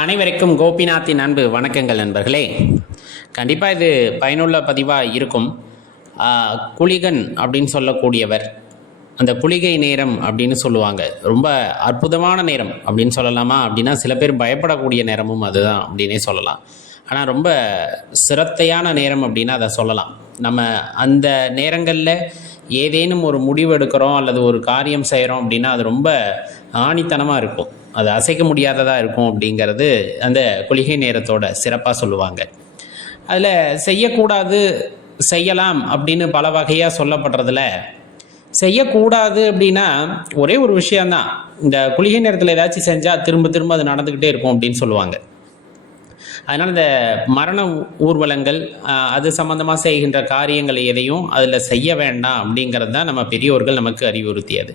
அனைவருக்கும் கோபிநாத்தின் அன்பு வணக்கங்கள் நண்பர்களே. கண்டிப்பாக இது பயனுள்ள பதிவாக இருக்கும். குளிகன் அப்படின்னு சொல்லக்கூடியவர் அந்த குளிகை நேரம் அப்படின்னு சொல்லுவாங்க. ரொம்ப அற்புதமான நேரம் அப்படின்னு சொல்லலாமா? அப்படின்னா சில பேர் பயப்படக்கூடிய நேரமும் அதுதான் அப்படின்னே சொல்லலாம். ஆனால் ரொம்ப சிரத்தையான நேரம் அப்படின்னா அதை சொல்லலாம். நம்ம அந்த நேரங்களில் ஏதேனும் ஒரு முடிவு எடுக்கிறோம் அல்லது ஒரு காரியம் செய்கிறோம் அப்படின்னா அது ரொம்ப ஆணித்தனமாக இருக்கும். அது அசைக்க முடியாததாக இருக்கும் அப்படிங்கிறது அந்த குளிகை நேரத்தோட சிறப்பாக சொல்லுவாங்க. அதில் செய்யக்கூடாது செய்யலாம் அப்படின்னு பல வகையாக சொல்லப்படுறதுல செய்யக்கூடாது அப்படின்னா ஒரே ஒரு விஷயந்தான் இந்த குளிகை நேரத்தில் ஏதாச்சும் செஞ்சால் திரும்ப திரும்ப அது நடந்துக்கிட்டே இருக்கும் அப்படின்னு சொல்லுவாங்க. அதனால் இந்த மரண ஊர்வலங்கள் அது சம்மந்தமாக செய்கின்ற காரியங்களை எதையும் அதில் செய்ய வேண்டாம் அப்படிங்கிறது தான் நம்ம பெரியோர்கள் நமக்கு அறிவுறுத்தியது.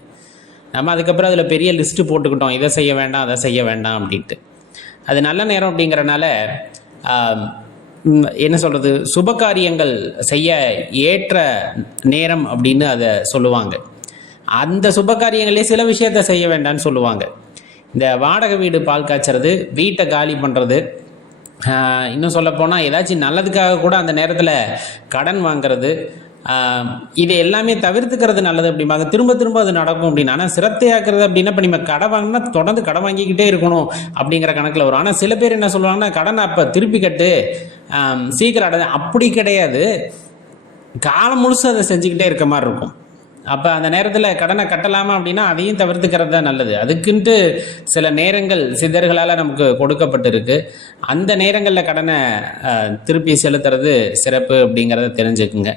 நம்ம அதுக்கப்புறம் அதில் பெரிய லிஸ்ட்டு போட்டுக்கிட்டோம். இதை செய்ய வேண்டாம் அதை செய்ய வேண்டாம் அப்படின்ட்டு. அது நல்ல நேரம் அப்படிங்கிறனால என்ன சொல்கிறது சுப காரியங்கள் செய்ய ஏற்ற நேரம் அப்படின்னு அதை சொல்லுவாங்க. அந்த சுப காரியங்களே சில விஷயத்த செய்ய வேண்டாம்னு சொல்லுவாங்க. இந்த வாடகை வீடு பால் காய்ச்சறது வீட்டை காலி பண்ணுறது இன்னும் சொல்லப்போனால் ஏதாச்சும் நல்லதுக்காக கூட அந்த நேரத்தில் கடன் வாங்குறது இது எல்லாமே தவிர்த்துக்கிறது நல்லது அப்படிம்பாங்க. திரும்ப திரும்ப அது நடக்கும் அப்படின்னு. ஆனால் சிரத்தையாக்குறது அப்படின்னா இப்போ நம்ம கடை வாங்கினா தொடர்ந்து கடன் வாங்கிக்கிட்டே இருக்கணும் அப்படிங்கிற கணக்கில் வரும். ஆனால் சில பேர் என்ன சொல்லுவாங்கன்னா கடனை அப்போ திருப்பி கட்டு சீக்கிரம் அடை அப்படி கிடையாது. காலம் முழுசும் அதை செஞ்சுக்கிட்டே இருக்க மாதிரி இருக்கும். அப்போ அந்த நேரத்தில் கடனை கட்டலாமா அப்படின்னா அதையும் தவிர்த்துக்கிறது தான் நல்லது. அதுக்குன்ட்டு சில நேரங்கள் சித்தர்களால் நமக்கு கொடுக்கப்பட்டிருக்கு. அந்த நேரங்களில் கடனை திருப்பி செலுத்துறது சிறப்பு அப்படிங்கிறத தெரிஞ்சுக்குங்க.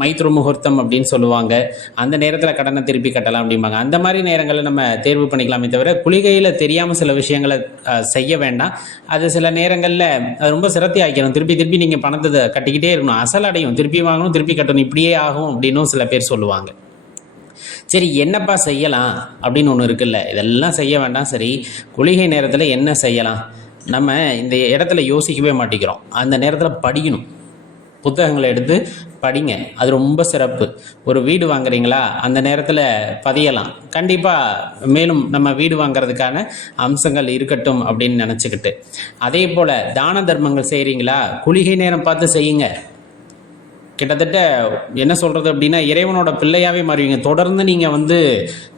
மைத்ரு முகூர்த்தம் அப்படின்னு சொல்லுவாங்க. அந்த நேரத்தில் கடனை திருப்பி கட்டலாம் அப்படிம்பாங்க. அந்த மாதிரி நேரங்களில் நம்ம தேர்வு பண்ணிக்கலாமே தவிர குளிகையில் தெரியாமல் சில விஷயங்களை செய்ய வேண்டாம். அது சில நேரங்களில் அது ரொம்ப சிரத்தி ஆக்கிடும் திருப்பி திருப்பி நீங்கள் பணத்தை கட்டிக்கிட்டே இருக்கணும். அசல் அடையும். திருப்பி வாங்கணும் திருப்பி கட்டணும். இப்படியே ஆகும் அப்படின்னும் சில பேர் சொல்லுவாங்க. சரி என்னப்பா செய்யலாம்? அப்படின்னு ஒன்று இருக்குல்ல. இதெல்லாம் செய்ய வேண்டாம். சரி குளிகை நேரத்தில் என்ன செய்யலாம்? நம்ம இந்த இடத்துல யோசிக்கவே மாட்டேங்கிறோம் அந்த நேரத்தில் படிக்கணும். புத்தகங்களை எடுத்து படிங்க. அது ரொம்ப சிறப்பு. ஒரு வீடு வாங்குறீங்களா? அந்த நேரத்தில் பதியலாம். கண்டிப்பாக மேலும் நம்ம வீடு வாங்குறதுக்கான அம்சங்கள் இருக்கட்டும் அப்படின்னு நினச்சிக்கிட்டு. அதே போல் தான தர்மங்கள் செய்கிறீங்களா குளிகை நேரம் பார்த்து செய்யுங்க. கிட்டத்தட்ட என்ன சொல்கிறது அப்படின்னா இறைவனோட பிள்ளையாகவே மாறுவீங்க. தொடர்ந்து நீங்கள் வந்து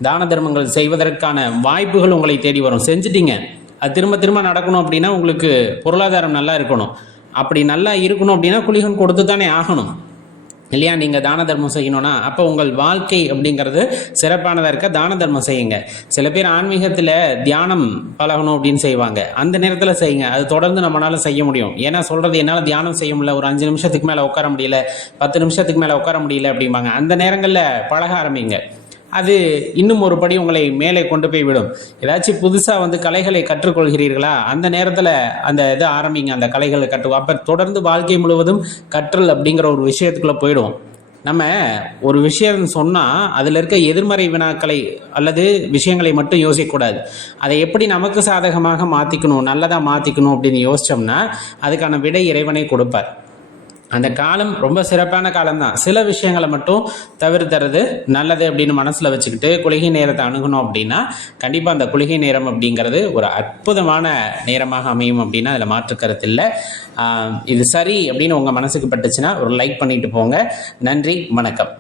தான தர்மங்கள் செய்வதற்கான வாய்ப்புகள் உங்களை தேடி வரும். செஞ்சிட்டிங்க. அது திரும்ப திரும்ப நடக்கணும் அப்படின்னா உங்களுக்கு பொருளாதாரம் நல்லா இருக்கணும். அப்படி நல்லா இருக்கணும் அப்படின்னா குளிகன் கொடுத்து தானே ஆகணும். இல்லையா? நீங்கள் தான தர்மம் செய்யணும்னா அப்போ உங்கள் வாழ்க்கை அப்படிங்கிறது சிறப்பானதாக இருக்க தான தர்மம் செய்யுங்க. சில பேர் ஆன்மீகத்தில் தியானம் பழகணும் அப்படின்னு செய்வாங்க. அந்த நேரத்தில் செய்யுங்க. அது தொடர்ந்து நம்மளால் செய்ய முடியும். ஏன்னா சொல்கிறது என்னால் தியானம் செய்ய முடியல ஒரு அஞ்சு நிமிஷத்துக்கு மேலே உட்கார முடியல பத்து நிமிஷத்துக்கு மேலே உட்கார முடியல அப்படிம்பாங்க. அந்த நேரங்களில் பழக ஆரம்பிங்க. அது இன்னும் ஒரு படி உங்களை மேலே கொண்டு போய் விடும். ஏதாச்சும் புதுசாக வந்து கலைகளை கற்றுக்கொள்கிறீர்களா? அந்த நேரத்தில் அந்த இது ஆரம்பிங்க. அந்த கலைகளை கற்று. அப்போ தொடர்ந்து வாழ்க்கை முழுவதும் கற்றல் அப்படிங்கிற ஒரு விஷயத்துக்குள்ளே போயிடுவோம். நம்ம ஒரு விஷயம் சொன்னால் அதில் இருக்க எதிர்மறை வினாக்களை அல்லது விஷயங்களை மட்டும் யோசிக்கக்கூடாது. அதை எப்படி நமக்கு சாதகமாக மாற்றிக்கணும் நல்லதாக மாற்றிக்கணும் அப்படின்னு யோசித்தோம்னா அதுக்கான விடை இறைவனை கொடுப்பார். அந்த காலம் ரொம்ப சிறப்பான காலம்தான். சில விஷயங்களை மட்டும் தவிர்த்துறது நல்லது அப்படின்னு மனசில் வச்சுக்கிட்டு குளிகை நேரத்தை அணுகணும் அப்படின்னா கண்டிப்பாக அந்த குளிகை நேரம் அப்படிங்கிறது ஒரு அற்புதமான நேரமாக அமையும் அப்படின்னா அதில் மாற்று கருத்து இல்லை. இது சரி அப்படின்னு உங்கள் மனசுக்கு பட்டுச்சுன்னா ஒரு லைக் பண்ணிட்டு போங்க. நன்றி வணக்கம்.